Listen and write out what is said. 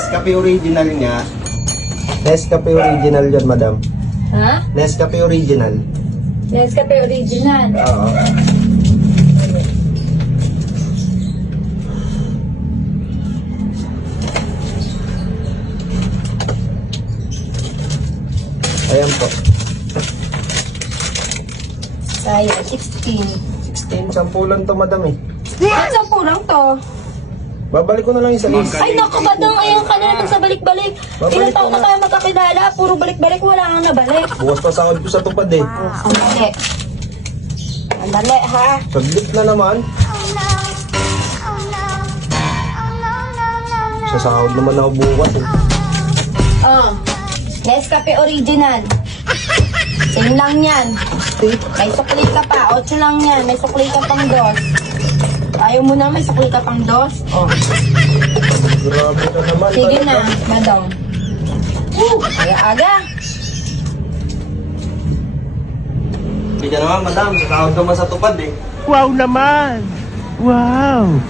Nescafe original niya. Nescafe original yan, madam. Ha? Nescafe original. Nescafe original. Oo. Ayan po. Kaya, 16. 16, 10 lang to, madam eh. Saan po lang to? Babalik ko na lang yung sa list. Ay, naku, badang, ayan ka na naman sa balik-balik. Babalik Ilang taon ko na na. tayo magkakilala, puro balik-balik, wala kang nabalik. Bukas pa sahod ko sa tupad eh. Sandali. Sandali, ha? Saglit na naman. Sa sahod naman ako bukas eh. Oh, Nescafe original. Same lang yan. May sukli ka pa, 8 lang yan. May sukli ka pang 2. Ayaw mo na, may sukli ka pang 2. Oh. Grabe ka naman. Sige talaga. na, madam. Aga-aga. Hindi ka naman, madam. Sa sahod naman sa tupad eh. Wow naman! Wow!